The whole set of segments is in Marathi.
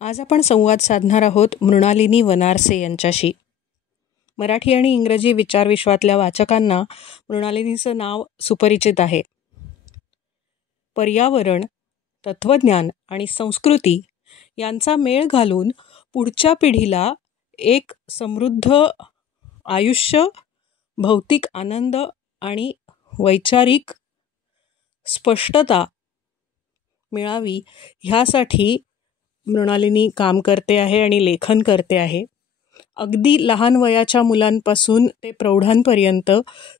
आज आपण संवाद साधणार आहोत मृणालिनी वनारसे यांच्याशी. मराठी आणि इंग्रजी विचारविश्वातल्या वाचकांना मृणालिनीचं नाव सुपरिचित आहे. पर्यावरण, तत्त्वज्ञान आणि संस्कृती यांचा मेळ घालून पुढच्या पिढीला एक समृद्ध आयुष्य, भौतिक आनंद आणि वैचारिक स्पष्टता मिळावी ह्यासाठी मृणालिनी काम करते आहे आणि लेखन करते आहे. अगदी लहान वयाच्या मुलांपासून ते प्रौढांपर्यंत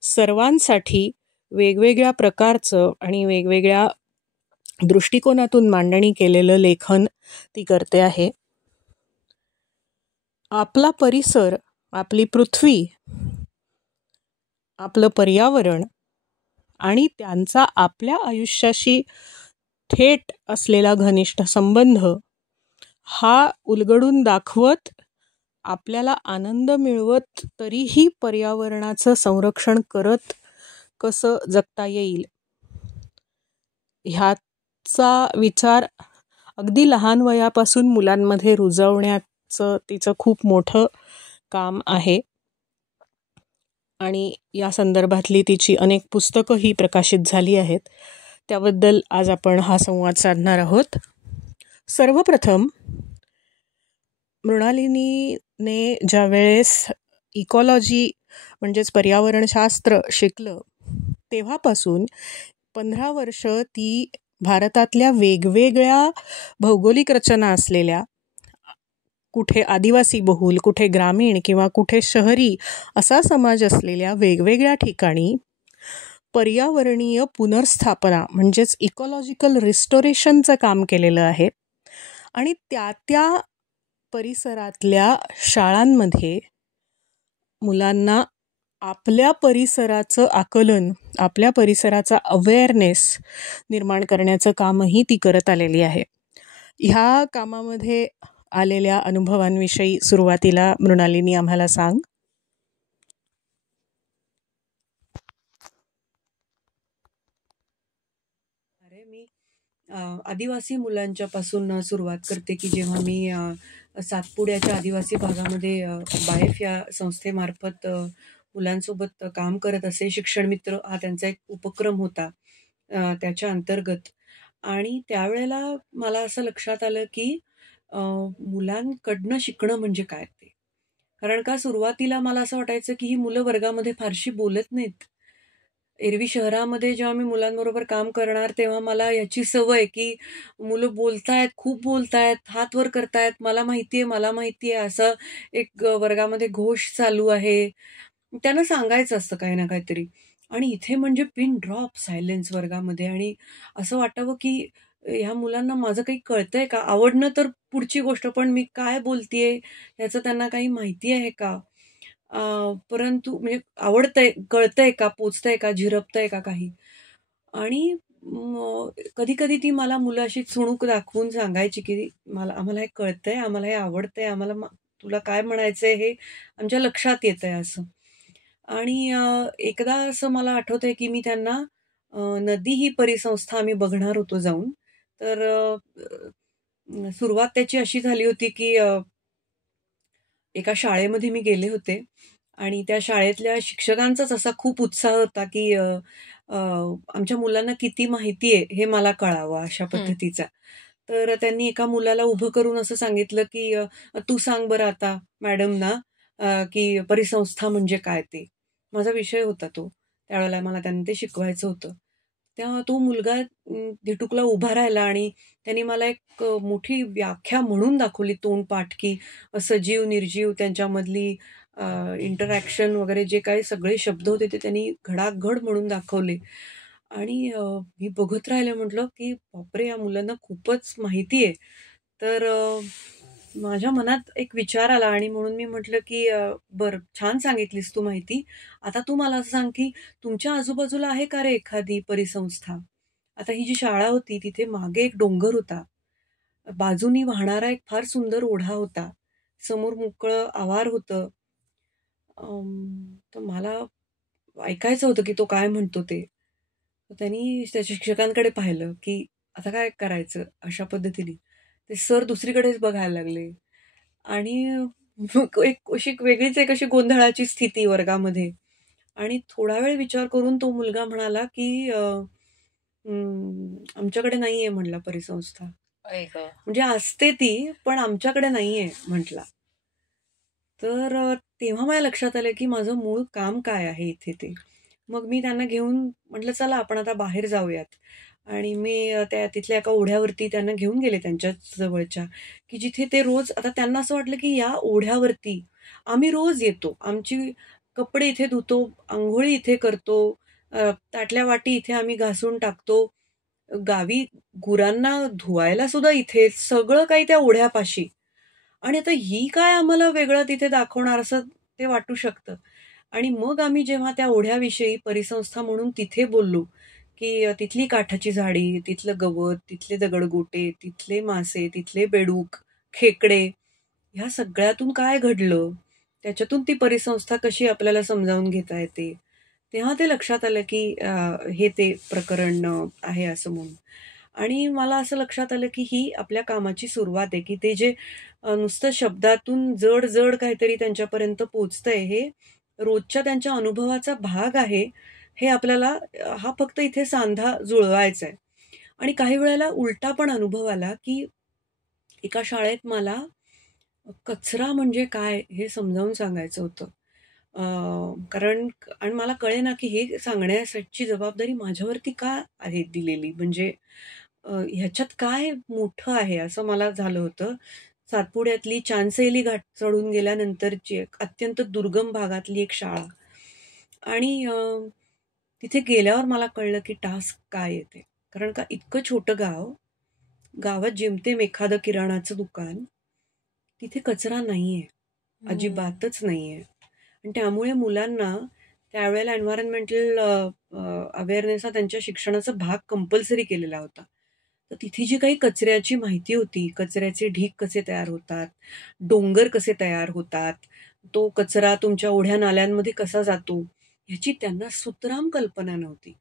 सर्वांसाठी वेगवेगळ्या प्रकारचं आणि वेगवेगळ्या दृष्टिकोनातून मांडणी केलेलं लेखन ती करते आहे. आपला परिसर, आपली पृथ्वी, आपलं पर्यावरण आणि त्यांचा आपल्या आयुष्याशी थेट असलेला घनिष्ठ संबंध हा उलगडून दाखवत आपल्याला आनंद मिळवत तरीही पर्यावरणाचं संरक्षण करत कसं जगता येईल ह्याचा विचार अगदी लहान वयापासून मुलांमध्ये रुजवण्याचं तिचं खूप मोठं काम आहे आणि या संदर्भातली तिची अनेक पुस्तकंही प्रकाशित झाली आहेत. त्याबद्दल आज आपण हा संवाद साधणार आहोत. सर्वप्रथम मृणालिनीने ज्या वेळेस इकॉलॉजी म्हणजेच पर्यावरणशास्त्र शिकलं तेव्हापासून 15 वर्ष ती भारतातल्या वेगवेगळ्या भौगोलिक रचना असलेल्या, कुठे आदिवासी बहुल, कुठे ग्रामीण किंवा कुठे शहरी असा समाज असलेल्या वेगवेगळ्या ठिकाणी पर्यावरणीय पुनर्स्थापना म्हणजेच इकॉलॉजिकल रिस्टोरेशनचं काम केलेलं आहे. आणि त्या परिसरातल्या शाळांमध्ये मुलांना आपल्या परिसराचं आकलन, आपल्या परिसराचा अवेअरनेस निर्माण करण्याचं कामही ती करत आलेली आहे. ह्या कामामध्ये आलेल्या अनुभवांविषयी सुरुवातीला मृणालिनी आम्हाला सांग. मी आदिवासी मुलांच्या पासून सुरुवात करते की जेव्हा मी सातपुड्याच्या आदिवासी भागामध्ये बाएफ या संस्थेमार्फत मुलांसोबत काम करत असे. शिक्षण मित्र हा त्यांचा एक उपक्रम होता त्याच्या अंतर्गत. आणि त्यावेळेला मला असं लक्षात आलं की मुलांकडनं शिकणं म्हणजे काय ते. कारण का सुरुवातीला मला असं वाटायचं की ही मुलं वर्गामध्ये फारशी बोलत नाहीत. एरवी शहरामध्ये जेव्हा मी मुलांबरोबर काम करणार तेव्हा मला याची सवय की मुलं बोलतायत, खूप बोलतायत, हात वर करतायत, मला माहितीये असं एक वर्गामध्ये घोष चालू आहे. त्यांना सांगायचं असतं काही ना काहीतरी. आणि इथे म्हणजे पिन ड्रॉप सायलेन्स वर्गामध्ये. आणि असं वाटावं की ह्या मुलांना माझं काही कळतंय का? आवडणं तर पुढची गोष्ट, पण मी काय बोलतेय याचं त्यांना काही माहिती आहे का? परंतु म्हणजे आवडतंय, कळतंय का, पोचतंय का, झिरपतंय का काही. आणि कधी कधी ती मला मुलं अशी चुणूक दाखवून सांगायची की आम्हाला हे कळतंय, आम्हाला हे आवडतंय, तुला काय म्हणायचंय हे आमच्या लक्षात येतंय असं. आणि एकदा असं मला आठवतंय की मी त्यांना नदी ही परिसंस्था आम्ही बघणार होतो जाऊन. तर सुरुवात त्याची अशी झाली होती की एका शाळेमध्ये मी गेले होते आणि त्या शाळेतल्या शिक्षकांचाच असा खूप उत्साह होता की आमच्या मुलांना किती माहिती आहे हे मला कळावं अशा पद्धतीचा. तर त्यांनी एका मुलाला उभं करून असं सांगितलं की तू सांग बरं आता मॅडमना की परिसंस्था म्हणजे काय ते. माझा विषय होता तो. त्यावेळेला मला त्यांनी ते शिकवायचं होतं. तेव्हा तो मुलगा धिटुकला उभा राहिला आणि त्यांनी मला एक मोठी व्याख्या म्हणून दाखवली तोंडपाठ की सजीव, निर्जीव त्यांच्यामधली इंटरॅक्शन वगैरे जे काही सगळे शब्द होते ते त्यांनी घडाघड म्हणून दाखवले. आणि मी बघत राहिले, म्हटलं की बापरे, या मुलांना खूपच माहिती आहे. तर माझ्या मनात एक विचार आला आणि म्हणून मी म्हटलं की बरं, छान सांगितलीस तू माहिती. आता तू मला असं सांग की तुमच्या आजूबाजूला आहे का रे एखादी परिसंस्था? आता ही जी शाळा होती तिथे मागे एक डोंगर होता. बाजूनी वाहणारा एक फार सुंदर ओढा होता. समोर मोकळं आवार होतं. तर मला ऐकायचं होतं की तो काय म्हणतो ते. त्यांनी त्या शिक्षकांकडे पाहिलं की आता काय करायचं अशा पद्धतीने. ते सर दुसरीकडेच बघायला लागले आणि मग एक अशी गोंधळाची स्थिती वर्गामध्ये. आणि थोडा वेळ विचार करून तो मुलगा म्हणाला, की आमच्याकडे नाहीये म्हणला परिसंस्था. आई गं! म्हणजे असते ती, पण आमच्याकडे नाहीये म्हटला. तर तेव्हा माझ्या लक्षात आलं, की माझं मूळ काम काय आहे इथे ते. मग मी त्यांना घेऊन म्हटलं, "चला आपण आता बाहेर जाऊयात." आणि मी तिथल्या एका ओढ्यावरती त्यांना घेऊन गेले त्यांच्याच जवळच्या, की जिथे ते रोज आता त्यांना असं वाटलं, की या ओढ्यावरती आम्ही रोज येतो. आमची कपडे इथे धुतो, अंघोळी इथे करतो, ताटल्या वाटी इथे आम्ही घासून टाकतो. गावी गुरांना धुवायला सुद्धा इथेच, सगळं काही त्या ओढ्यापाशी. आणि आता ही काय आम्हाला वेगळं तिथे दाखवणार असं ते वाटू शकतं. आणि मग आम्ही जेव्हा त्या ओढ्याविषयी परिसंस्था म्हणून तिथे बोललो, की तिथली काठाची झाडी, तिथलं गवत, तिथले दगडगोटे, तिथले मासे, तिथले बेडूक, खेकडे ह्या सगळ्यातून काय घडलं? त्याच्यातून ती परिसंस्था कशी आपल्याला समजावून घेता येते? तेव्हा ते लक्षात आलं, की हे ते प्रकरण आहे असं म्हणून. आणि मला असं लक्षात आलं, की ही आपल्या कामाची सुरुवात आहे, की ते जे नुसतं शब्दातून जड-जड काहीतरी त्यांच्यापर्यंत पोहोचतंय, हे रोजच्या त्यांच्या अनुभवाचा भाग आहे. हे आपल्याला हा फक्त इथे सांधा जुळवायचा आहे. आणि काही वेळेला उलटा पण अनुभव आला, की एका शाळेत मला कचरा म्हणजे काय हे समजावून सांगायचं होतं. अ, कारण आणि मला कळेना, की हे सांगण्याची जबाबदारी माझ्यावरती का आहे दिलेली? म्हणजे ह्याच्यात काय मोठं आहे असं मला झालं होतं. सातपुड्यातली चांदसैली घाट चढून गेल्यानंतरची एक अत्यंत दुर्गम भागातली एक शाळा आणि तिथे गेल्यावर मला कळलं, की टास्क काय आहे ते. कारण का इतकं छोटं गाव, गावात जेमतेम एखादं किराणाचं दुकान, तिथे कचरा नाहीये. अजिबातच नाहीये. आणि त्यामुळे मुलांना त्यावेळेला एन्व्हायर्नमेंटल अवेअरनेस हा त्यांच्या शिक्षणाचा भाग कंपल्सरी केलेला होता. तर तिथे जी काही कचऱ्याची माहिती होती, कचऱ्याचे ढीग कसे तयार होतात, डोंगर कसे तयार होतात, तो कचरा तुमच्या ओढ्या-नाल्यांमध्ये कसा जातो, ह्याची त्यांना सुतराम कल्पना नव्हती.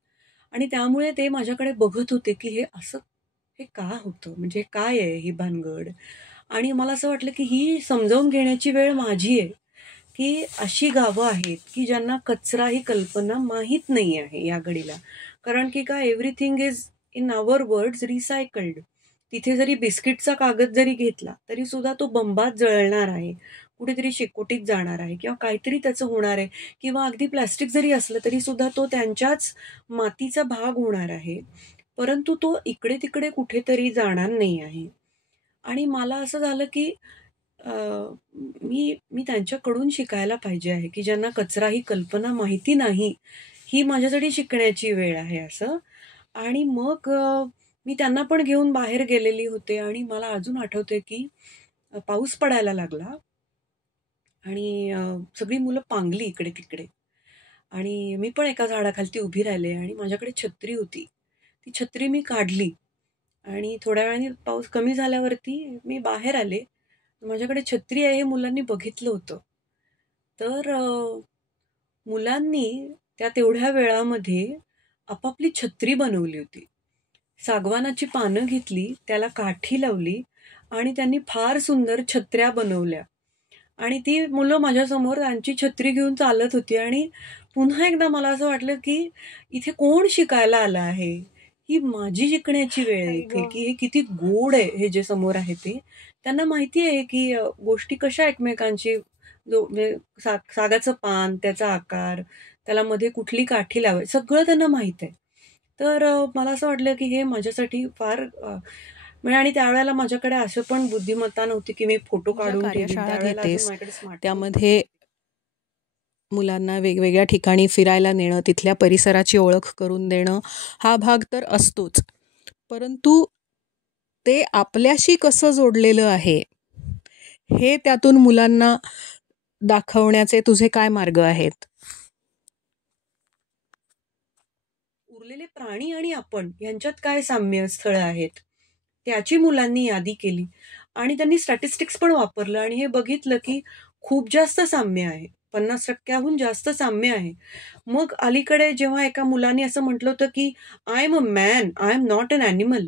आणि त्यामुळे ते माझ्याकडे बघत होते, की हे असं हे का होतं? म्हणजे काय आहे ही भानगड? आणि मला असं वाटलं, की ही समजावून घेण्याची वेळ माझी आहे. की अशी गावं आहेत, की ज्यांना कचरा ही कल्पना माहीत नाही आहे या घडीला. कारण की काय everything is in our words recycled. तिथे जरी बिस्किटचा कागद जरी घेतला, तरी सुद्धा तो बंबात जळणार आहे. कुठेतरी शेकोटीत जाणार आहे किंवा काहीतरी त्याचं होणार आहे किंवा अगदी प्लास्टिक जरी असलं, तरी सुद्धा तो त्यांच्याच मातीचा भाग होणार आहे. परंतु तो इकडे-तिकडे कुठेतरी जाणार नाही आहे. आणि मला असं झालं, की अ, मी मी त्यांच्याकडून शिकायला पाहिजे आहे, की ज्यांना कचरा ही कल्पना माहिती नाही, ही माझ्यासाठी शिकण्याची वेळ आहे असं. आणि मग मी त्यांना पण घेऊन बाहेर गेलेली होते आणि मला अजून आठवतंय, की पाऊस पडायला लागला आणि सगळी मुलं पांगली इकडे-तिकडे आणि मी पण एका झाडाखालती उभी राहिले आणि माझ्याकडे छत्री होती. ती छत्री मी काढली आणि थोड्या वेळाने पाऊस कमी झाल्यावरती मी बाहेर आले. माझ्याकडे छत्री आहे हे मुलांनी बघितलं होतं. तर मुलांनी त्या तेवढ्या वेळामध्ये आपापली छत्री बनवली होती. सागवानाची पानं घेतली, त्याला काठी लावली आणि त्यांनी फार सुंदर छत्र्या बनवल्या. आणि ती मुलं माझ्यासमोर त्यांची छत्री घेऊन चालत होती आणि पुन्हा एकदा मला असं वाटलं, की इथे कोण शिकायला आलं आहे? ही माझी शिकण्याची वेळ आहे आई इथे, गं! की हे किती गोड आहे हे जे समोर आहे ते. त्यांना माहिती आहे, की गोष्टी कशा एकमेकांशी म्हणजे सागाचं पान, त्याचा आकार, त्याला मध्ये कुठली काठी लावायची, सगळं त्यांना माहीत आहे. तर मला असं वाटलं, की हे माझ्यासाठी फार म्हणजे आणि त्यावेळेला माझ्याकडे असं पण बुद्धिमत्ता नव्हती, की मी फोटो ज्या काढून ठेवीन. कार्यशाळा त्यावेळेला अजून घेतेस, माझ्याकडे स्मार्टफोन त्यामध्ये मुलांना वेगवेगळ्या ठिकाणी फिरायला नेणं, तिथल्या परिसराची ओळख करून देणं, हा भाग तर असतोच. परंतु ते आपल्याशी कसं जोडलेलं आहे, हे त्यातून मुलांना दाखवण्याचे तुझे काय मार्ग आहेत? उरलेले प्राणी आणि आपण यांच्यात काय साम्य स्थळं आहेत, त्याची मुलांनी यादी केली आणि त्यांनी स्टॅटिस्टिक्स पण वापरलं आणि हे बघितलं, की खूप जास्त साम्य आहे. 50% जास्त साम्य आहे. मग अलीकडे जेव्हा एका मुलाने असं म्हटलं होतं, की "I am a man, I am not an animal."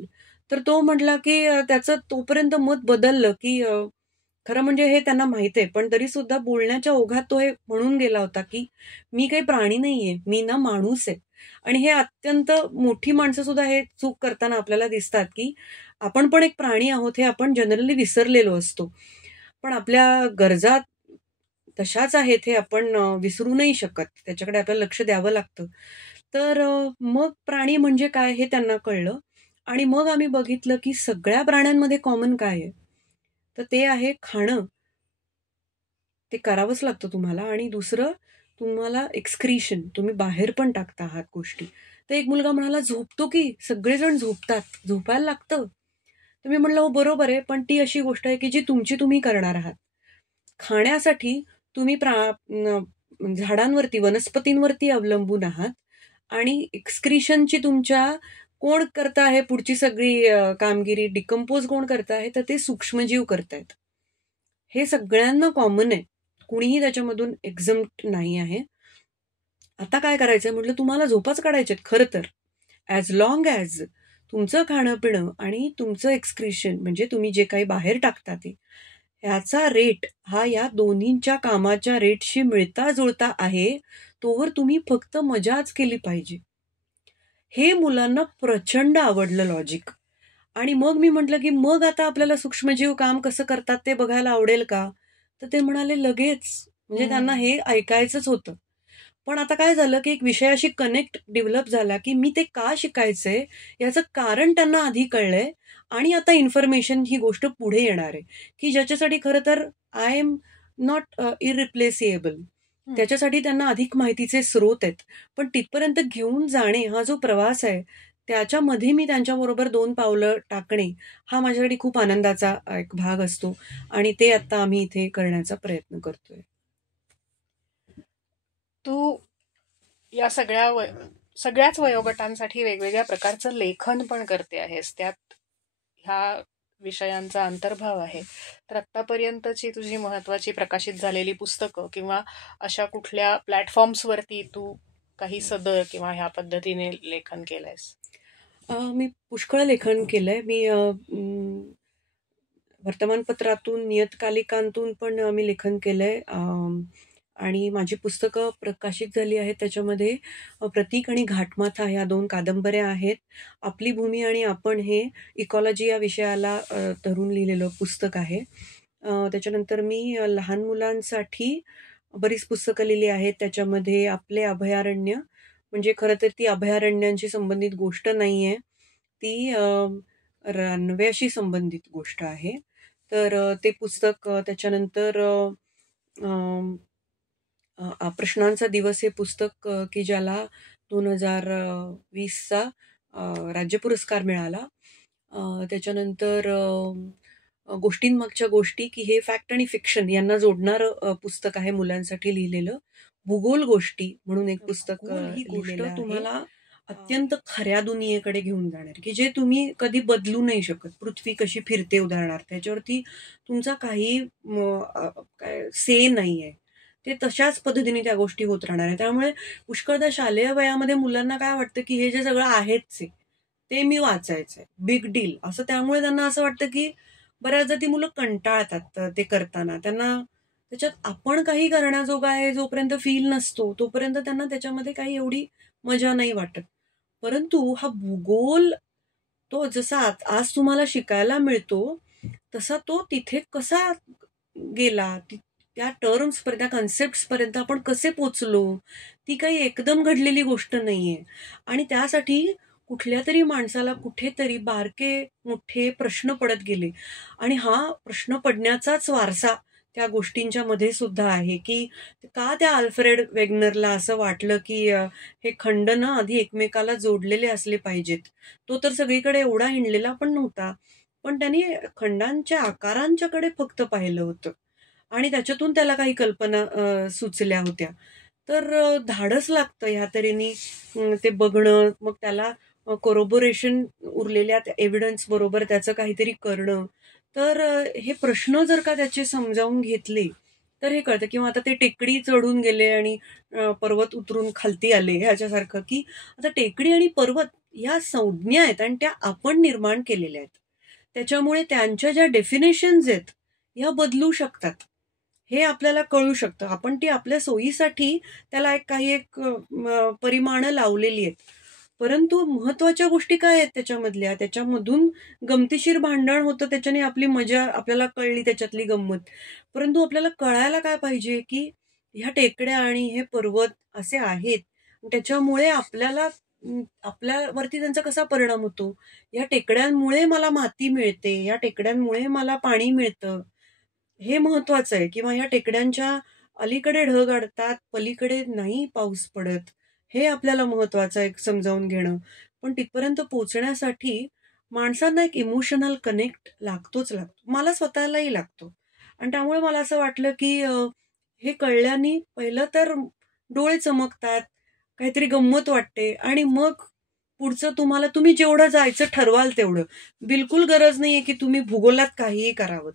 तर तो म्हटला की त्याचं तोपर्यंत मत बदललं की खरं म्हणजे हे त्यांना माहित आहे, पण तरी सुद्धा बोलण्याच्या ओघात तो हे म्हणून गेला होता की मी काही प्राणी नाहीये, मी ना माणूस आहे. आणि हे अत्यंत मोठी माणसं सुद्धा हे चूक करताना आपल्याला दिसतात की आपण पण एक प्राणी आहोत हे आपण जनरली विसरलेलो असतो. पण आपल्या गरजा तशाच आहेत हे आपण विसरू नाही शकत. त्याच्याकडे आपल्याला लक्ष द्यावं लागतं. तर मग प्राणी म्हणजे काय हे त्यांना कळलं आणि मग आम्ही बघितलं की सगळ्या प्राण्यांमध्ये कॉमन काय आहे? तर ते आहे खाणं. ते करावंच लागतं तुम्हाला आणि दुसरं तुम्हाला एक्सक्रीशन. तुम्ही बाहेर पण टाकता आहात गोष्टी. तर एक मुलगा म्हणाला, "झोपतो की सगळेजण झोपतात. झोपायला लागतं." तर मी म्हणलं, "हो बरोबर आहे, पण ती अशी गोष्ट आहे की जी तुमची तुम्ही करणार आहात. खाण्यासाठी तुम्ही झाडांवरती, वनस्पतींवरती अवलंबून आहात आणि एक्सक्रिशनची तुमच्या कोण करता आहे पुढची सगळी कामगिरी डिकंपोज कोण करत आहे, तर ते सूक्ष्मजीव करतायत. हे सगळ्यांना कॉमन आहे. कुणीही त्याच्यामधून एक्झम्प्ट नाही आहे. आता काय करायचंय म्हटलं, तुम्हाला झोपाच काढायच्यात खरं तर. ॲज लाँग ॲज तुमचं खाणं-पिणं आणि तुमचं एक्सक्रिशन म्हणजे तुम्ही जे काही बाहेर टाकता ते, ह्याचा रेट हा या दोन्हींच्या कामाच्या रेटशी मिळता-जुळता आहे, तोवर तुम्ही फक्त मजाच केली पाहिजे. हे मुलांना प्रचंड आवडलं लॉजिक. आणि मग मी म्हटलं, की "मग आता आपल्याला सूक्ष्मजीव काम कसं करतात ते बघायला आवडेल का?" तर ते म्हणाले, "लगेच." म्हणजे त्यांना हे ऐकायचंच होतं. पण आता काय झालं, की एक विषयाशी कनेक्ट डेव्हलप झाला, की मी ते का शिकायचंय याचं कारण त्यांना आधी कळलंय आणि आता इन्फॉर्मेशन ही गोष्ट पुढे येणार आहे, की ज्याच्यासाठी खरं तर आय एम नॉट इरिप्लेसेबल. त्याच्यासाठी त्यांना अधिक माहितीचे स्रोत आहेत. पण तिथपर्यंत घेऊन जाणे हा जो प्रवास आहे, त्याच्यामध्ये मी त्यांच्याबरोबर 2 पावलं टाकणे, हा माझ्यासाठी खूप आनंदाचा एक भाग असतो आणि ते आता आम्ही इथे करण्याचा प्रयत्न करतोय. तू या सगळ्याच वयोगटांसाठी वेगवेगळ्या प्रकारचं लेखन पण करते आहेस. त्यात ह्या विषयांचा अंतर्भाव आहे. तर आत्तापर्यंतची तुझी महत्वाची प्रकाशित झालेली पुस्तकं किंवा अशा कुठल्या प्लॅटफॉर्म्सवरती तू काही सदर किंवा ह्या पद्धतीने लेखन केलंयस? मी पुष्कळ लेखन केलंय. मी वर्तमानपत्रातून, नियतकालिकांतून पण मी लेखन केलंय. आणि माझी पुस्तकं प्रकाशित झाली आहेत. त्याच्यामध्ये प्रतीक आणि घाटमाथा ह्या 2 कादंबऱ्या आहेत. आपली भूमी आणि आपण हे इकॉलॉजी या विषयाला धरून लिहिलेलं पुस्तक आहे. त्याच्यानंतर मी लहान मुलांसाठी बरीच पुस्तकं लिहिली आहेत. त्याच्यामध्ये आपले अभयारण्य म्हणजे खरं तर ती अभयारण्यांशी संबंधित गोष्ट नाहीये. ती रानव्याशी संबंधित गोष्ट आहे. तर ते पुस्तक त्याच्यानंतर अं, प्रश्नांचा दिवस हे पुस्तक की ज्याला 2020चा राज्य पुरस्कार मिळाला. त्याच्यानंतर गोष्टींमागच्या गोष्टी की हे फॅक्ट आणि फिक्शन यांना जोडणारं पुस्तक आहे मुलांसाठी लिहिलेलं. भूगोल गोष्टी म्हणून एक पुस्तक भूगोल ही गोष्ट लिहिलेलं आहे. तुम्हाला अत्यंत खऱ्या दुनियेकडे घेऊन जाणार, की जे तुम्ही कधी बदलू नाही शकत. पृथ्वी कशी फिरते उदाहरणार्थ, त्याच्यावरती तुमचा काही काय से नाहीये. ते तशाच पद्धतीने त्या गोष्टी होत राहणार आहेत. त्यामुळे पुष्कळदा शालेय वयामध्ये मुलांना काय वाटतं, की हे जे सगळं आहेच आहे, ते मी वाचायचंय. बिग डील असं त्यामुळे त्यांना असं वाटतं, की बऱ्याचदा ती मुलं कंटाळतात ते करताना. त्यांना त्याच्यात आपण काही करण्याजोगं आहे जोपर्यंत फील नसतो, तोपर्यंत त्यांना त्याच्यामध्ये काही एवढी मजा नाही वाटत. परंतु हा भूगोल तो जसा आज तुम्हाला शिकायला मिळतो, तसा तो तिथे कसा गेला, त्या टर्म्सपर्यंत, त्या कन्सेप्ट्सपर्यंत आपण कसे पोहोचलो, ती काही एकदम घडलेली गोष्ट नाहीये. आणि त्यासाठी कुठल्यातरी माणसाला कुठेतरी बारके मोठे प्रश्न पडत गेले आणि हा प्रश्न पडण्याचाच वारसा त्या गोष्टींच्या मध्ये सुद्धा आहे, की का त्या अल्फ्रेड वेगनरला असं वाटलं, की हे खंड ना आधी एकमेकाला जोडलेले असले पाहिजेत. तो तर सगळीकडे एवढा हिंडलेला पण नव्हता. पण त्यांनी खंडांच्या आकारांच्याकडे फक्त पाहिलं होतं आणि त्याच्यातून त्याला काही कल्पना सुचल्या होत्या. तर धाडस लागतं ह्या तऱ्हेने ते बघणं, मग त्याला कोरोबोरेशन उरलेल्या एव्हिडन्स बरोबर त्याचं काहीतरी करणं. तर हे प्रश्न जर का त्याचे समजावून घेतले, तर हे कळतं किंवा आता ते टेकडी चढून गेले आणि पर्वत उतरून खालती आले ह्याच्यासारखं, की आता टेकडी आणि पर्वत ह्या संज्ञा आहेत आणि त्या आपण निर्माण केलेल्या आहेत. त्याच्यामुळे त्यांच्या ज्या डेफिनेशन्स आहेत ह्या बदलू शकतात, हे आपल्याला कळू शकतं. आपण ती आपल्या सोयीसाठी त्याला काही परिमाणं लावलेली आहेत. परंतु महत्वाच्या गोष्टी काय आहेत त्याच्यामधल्या? त्याच्यामधून गमतीशीर भांडण होतं, त्याच्याने आपली मजा आपल्याला कळली, त्याच्यातली गंमत. परंतु आपल्याला कळायला काय पाहिजे, की ह्या टेकड्या आणि हे पर्वत असे आहेत. त्याच्यामुळे आपल्यावरती त्यांचा कसा परिणाम होतो? या टेकड्यांमुळे मला माती मिळते, या टेकड्यांमुळे मला पाणी मिळतं. हे महत्वाचं आहे. किंवा या टेकड्यांच्या अलीकडे ढग अडतात, पलीकडे नाही पाऊस पडत. हे आपल्याला महत्वाचं आहे समजावून घेणं. पण तिथपर्यंत पोहोचण्यासाठी माणसांना एक इमोशनल कनेक्ट लागतोच लागतो. मला स्वतःलाही लागतो. आणि त्यामुळे मला असं वाटलं, की हे कळल्याने पहिलं तर डोळे चमकतात, काहीतरी गंमत वाटते आणि मग पुढचं तुम्ही जेवढं जायचं ठरवाल तेवढं. बिलकुल गरज नाहीये, की तुम्ही भूगोलात काहीही करावं.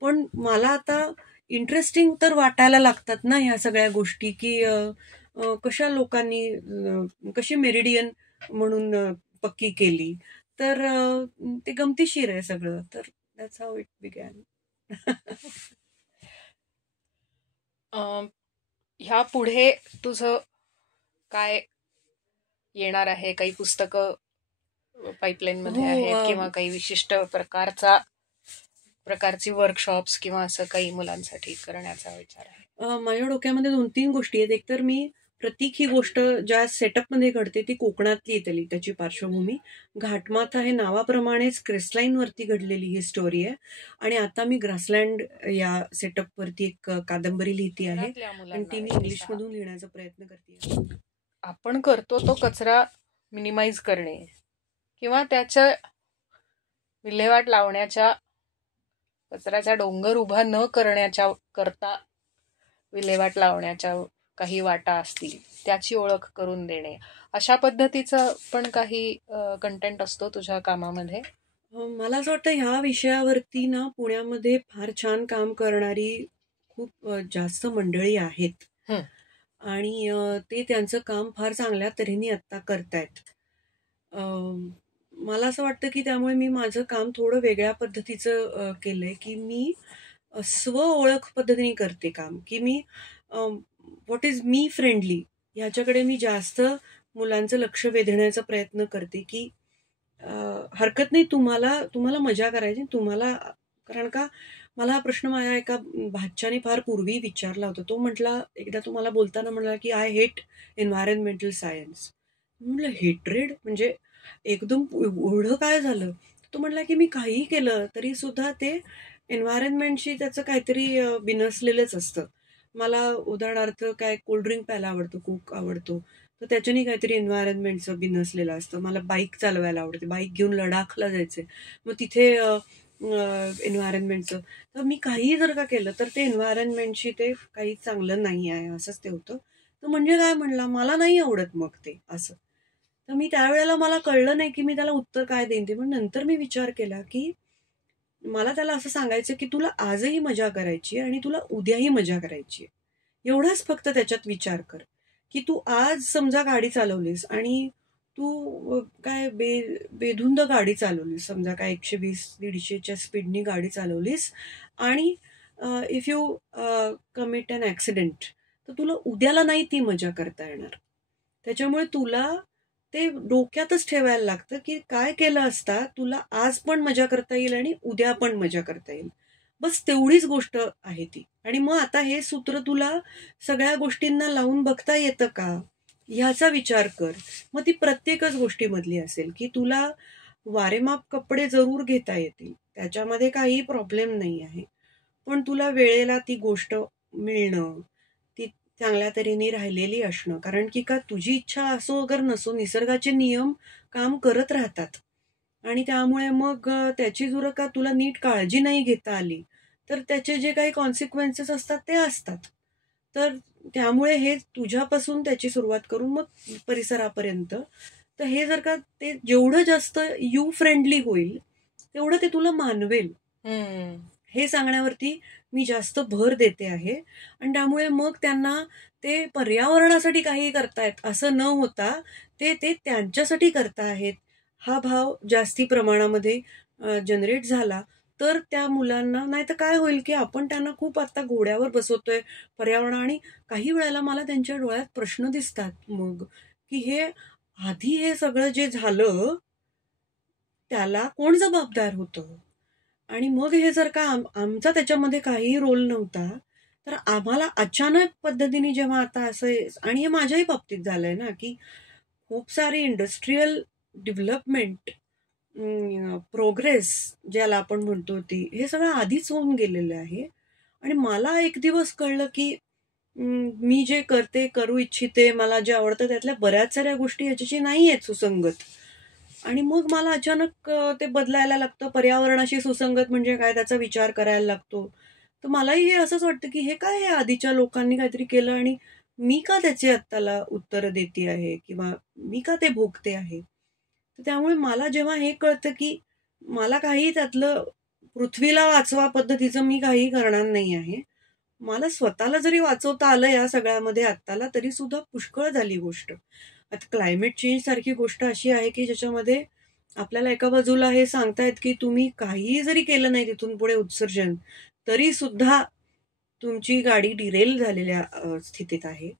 पण मला आता इंटरेस्टिंग तर वाटायला लागतात ना ह्या सगळ्या गोष्टी, की कशा लोकांनी कशी मेरिडियन म्हणून पक्की केली. तर ते गमतीशीर आहे सगळं. तर दॅट्स हाऊ इट बिगॅन. ह्या पुढे तुझं काय येणार आहे? काही पुस्तकं पाईपलाईन मध्ये आहेत किंवा काही विशिष्ट प्रकारची वर्कशॉप्स किंवा असं काही मुलांसाठी करण्याचा विचार आहे? माझ्या डोक्यामध्ये 2-3 गोष्टी आहेत. एकतर मी प्रतीक ही गोष्ट ज्या सेटअपमध्ये घडते ती कोकणातली येतली, त्याची पार्श्वभूमी. घाटमाथा हे नावाप्रमाणेच क्रिस्टलाईनवरती घडलेली ही स्टोरी आहे. आणि आता मी ग्रासलँड या सेटअपवरती एक कादंबरी लिहिती आहे आणि ती मी इंग्लिशमधून लिहिण्याचा प्रयत्न करते. आपण करतो तो कचरा मिनिमाइज करणे किंवा त्याच्या विल्हेवाट लावण्याच्या, कचऱ्याचा डोंगर उभा न करण्याच्या करता विल्हेवाट लावण्याच्या काही वाटा असतील त्याची ओळख करून देणे, अशा पद्धतीचं पण काही कंटेंट असतो तुझ्या कामामध्ये? मला असं वाटतं ह्या विषयावरती ना पुण्यामध्ये फार छान काम करणारी खूप जास्त मंडळी आहेत आणि ते त्यांचं काम फार चांगल्या तऱ्हेने आत्ता करतायत. मला असं वाटतं की त्यामुळे मी माझं काम थोडं वेगळ्या पद्धतीचं केलंय, की मी स्व ओळख पद्धतीने करते काम, की me what is me friendly ह्याच्याकडे मी जास्त मुलांचं लक्ष वेधण्याचा प्रयत्न करते, की हरकत नाही तुम्हाला मजा करायची तुम्हाला. कारण का मला हा प्रश्न माझ्या एका भाच्याने फार पूर्वी विचारला होता. तो म्हटला एकदा तुम्हाला बोलताना म्हणाला, की आय हेट एन्व्हायरमेंटल सायन्स. म्हटलं हेट्रेड म्हणजे एकदम एवढं काय झालं? तो म्हटला, की मी काहीही केलं तरी सुद्धा ते एन्व्हायरमेंटशी त्याचं काहीतरी बिनसलेलंच असतं. मला उदाहरणार्थ काय कोल्ड्रिंक प्यायला आवडतं, कोक आवडतो, तर त्याच्याने काहीतरी एन्व्हायरमेंटचं बिनसलेलं असतं. मला बाईक चालवायला आवडते, बाईक घेऊन लडाखला जायचंय, मग तिथे एन्व्हायरमेंटचं. तर मी काही जर का केलं तर ते एन्व्हायरमेंटशी ते काही चांगलं नाही आहे असंच ते होतं. तर म्हणजे काय म्हणला, मला नाही आवडत मग ते असं. तर मी त्यावेळेला मला कळलं नाही की मी त्याला उत्तर काय देईन ते. पण नंतर मी विचार केला की मला त्याला असं सांगायचं की तुला आजही मजा करायची आणि तुला उद्याही मजा करायची. एवढाच फक्त त्याच्यात विचार कर, की तू आज समजा गाडी चालवलीस आणि तू काय बेधुंद गाडी चालवलीस, समजा काय 120-150च्या स्पीडनी गाडी चालवलीस आणि if you commit an accident, तर तुला उद्याला नाही ती मजा करता येणार. त्याच्यामुळे तुला ते डोक्यातच ठेवायला लागतं, की काय केलं असता तुला आज पण मजा करता येईल आणि उद्या पण मजा करता येईल. बस तेवढीच गोष्ट आहे ती. आणि मग आता हे सूत्र तुला सगळ्या गोष्टींना लावून बघता येतं का? ह्याचा विचार कर. मग ती प्रत्येकच गोष्टीमधली असेल, की तुला वारेमाप कपडे जरूर घेता येतील. त्याच्यामध्ये काही प्रॉब्लेम नाही आहे. पण तुला वेळेला ती गोष्ट मिळणं, ती चांगल्या तऱ्हेने राहिलेली असणं. कारण की का तुझी इच्छा असो अगर नसो, निसर्गाचे नियम काम करत राहतात. आणि त्यामुळे मग त्याची जर का तुला नीट काळजी नाही घेता आली, तर त्याचे जे काही कॉन्सिक्वेन्सेस असतात ते असतात. तर त्यामुळे हे तुझ्यापासून त्याची सुरुवात करून मग परिसरापर्यंत. तर हे जर का ते जेवढं जास्त यू फ्रेंडली होईल, तेवढं ते तुला मानवेल. हे सांगण्यावरती मी जास्त भर देते आहे. आणि त्यामुळे मग त्यांना ते पर्यावरणासाठी काही करतायत असं न होता ते ते त्यांच्यासाठी करताहेत हा भाव जास्ती प्रमाणामध्ये जनरेट झाला, तर त्या मुलांना नाहीतर काय होईल, की आपण त्यांना खूप आता घोड्यावर बसवतोय पर्यावरण. आणि काही वेळेला मला त्यांच्या डोळ्यात प्रश्न दिसतात मग, की हे आधी हे सगळं जे झालं, त्याला कोण जबाबदार होतं? आणि मग हे जर का आमचा त्याच्यामध्ये काहीही रोल नव्हता, तर आम्हाला अचानक पद्धतीने जेव्हा आता असं आणि हे माझ्याही बाबतीत झालंय ना, की खूप सारी इंडस्ट्रियल डेव्हलपमेंट, प्रोग्रेस ज्याला आपण म्हणतो ती, हे सगळं आधीच होऊन गेलेलं आहे. आणि मला एक दिवस कळलं, की मी जे करते, करू इच्छिते, मला जे आवडतं त्यातल्या बऱ्याच साऱ्या गोष्टी ह्याच्याशी नाही आहेत सुसंगत. आणि मग मला अचानक ते बदलायला लागतं. पर्यावरणाशी सुसंगत म्हणजे काय त्याचा विचार करायला लागतो. तर मलाही हे असंच वाटतं, की हे काय हे आधीच्या लोकांनी काहीतरी केलं आणि मी का त्याची आत्ताला उत्तरं देते आहे किंवा मी का ते भोगते आहे. तर त्यामुळे मला जेव्हा हे कळतं, की मला काही त्यातलं पृथ्वीला वाचवा पद्धतीचं मी काही करणार नाही आहे. मला स्वतःला जरी वाचवता आलं या सगळ्यामध्ये आत्ताला, तरी सुद्धा पुष्कळ झाली गोष्ट. आता क्लायमेट चेंज सारखी गोष्ट अशी आहे, की ज्याच्यामध्ये आपल्याला एका बाजूला हे सांगतायत, की तुम्ही काहीही जरी केलं नाही तिथून पुढे उत्सर्जन, तरी सुद्धा तुमची गाडी डिरेल झालेल्या स्थितीत आहे.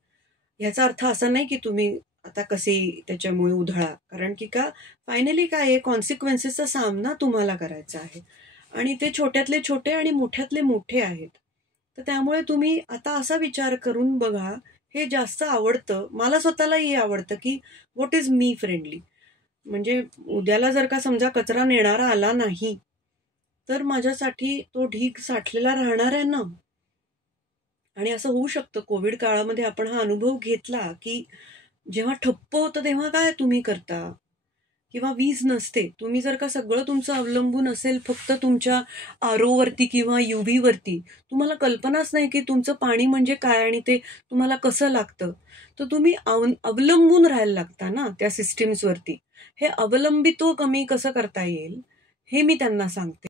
ह्याचा अर्थ असा नाही, की तुम्ही आता कसेही त्याच्यामुळे उधळा. कारण की का फायनली काय आहे, कॉन्सिक्वेन्सेसचा सामना तुम्हाला करायचा आहे. आणि ते छोट्यातले छोटे आणि मोठ्यातले मोठे आहेत. तर त्यामुळे तुम्ही आता असा विचार करून बघा, हे जास्त आवडतं. मला स्वतःलाही हे आवडतं, की व्हॉट इज मी फ्रेंडली. म्हणजे उद्याला जर का समजा कचरा नेणारा आला नाही, तर माझ्यासाठी तो ढीग साठलेला राहणार आहे ना. आणि असं होऊ शकतं कोविड काळामध्ये आपण हा अनुभव घेतला, की जेव्हा ठप्प होतं तेव्हा काय तुम्ही करता? किंवा वीज नसते. तुम्ही जर का सगळं तुमचं अवलंबून असेल फक्त तुमच्या आरओवरती किंवा यूव्हीवरती, तुम्हाला कल्पनाच नाही की तुमचं पाणी म्हणजे काय आणि ते तुम्हाला कसं लागतं. तर तुम्ही अवलंबून राहायला लागता ना त्या सिस्टम्सवरती. हे अवलंबित्व कमी कसं करता येईल, हे मी त्यांना सांगते.